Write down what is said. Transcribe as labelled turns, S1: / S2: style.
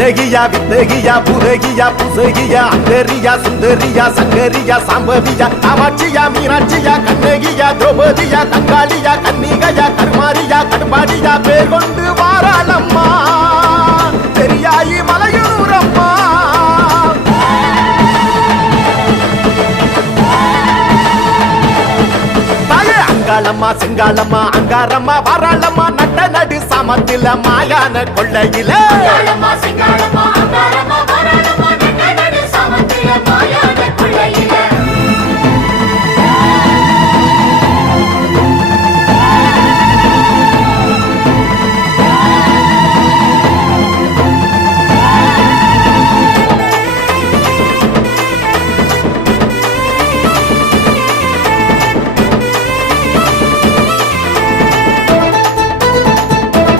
S1: வித்தகியா வித்தகியா புதகியா புசகியா அந்தரியா சுந்தரியா சங்கரியா சாம்பவியா காமாட்சியா மீனாட்சியா கண்ணகியா திரௌபதியா தங்காளியா கன்னிகையா அங்காளம்மா செங்காளம்மா அங்காரம்மா வராளம்மா நட்ட நடு சமத்தில மாயான கொள்ளையில.
S2: சிங்காளம்மா